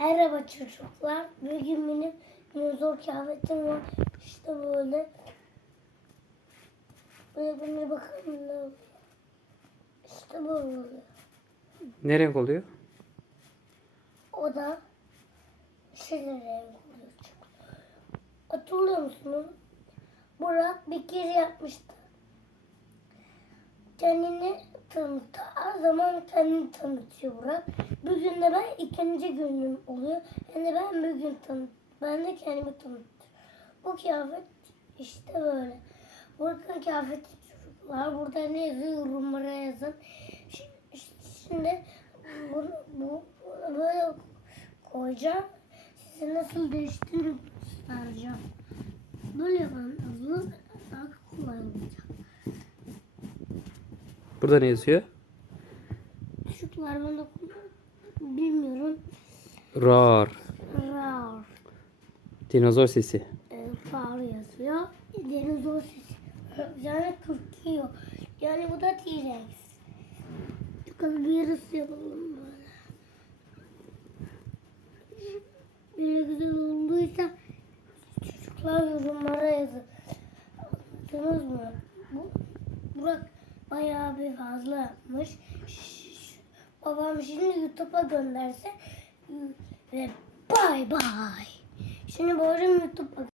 Merhaba çocuklar. Bugün benim dinozor kıyafetim var. İşte böyle. Böyle böyle bakalım ne oluyor. İşte böyle oluyor. Ne renk oluyor? O da şeyler renk oluyor. Hatırlıyor musunuz? Burak bir kere yapmıştı. Kendini tanıttı. Her zaman kendini tanıtıyor Burak. Bugün de ben ikinci günüm oluyor. Yani ben bugün tanıt. Ben de kendimi tanıtıyorum. Bu kıyafet işte böyle. Burak'ın kıyafeti çocuklar. Burada ne yazıyor? Yorumlara yazın. Şi- Şimdi bunu, bu, böyle koyacağım. Size nasıl değiştiğini göstereceğim. Böyle yapalım. Burada ne yazıyor? Çocuklar ben de bilmiyorum. Rar. Rar. Dinozor sesi. E, far yazıyor. Dinozor sesi. Yani kırkıyor. Yani bu da T-Rex. Bakalım bir yarısı yapalım böyle. Böyle güzel olduysa çocuklar yorumlara yazın. Anladınız mı? Bu, Burak bayağı bir fazla yapmış. Babam şimdi YouTube'a gönderse ve bay bay. Şimdi babam YouTube'a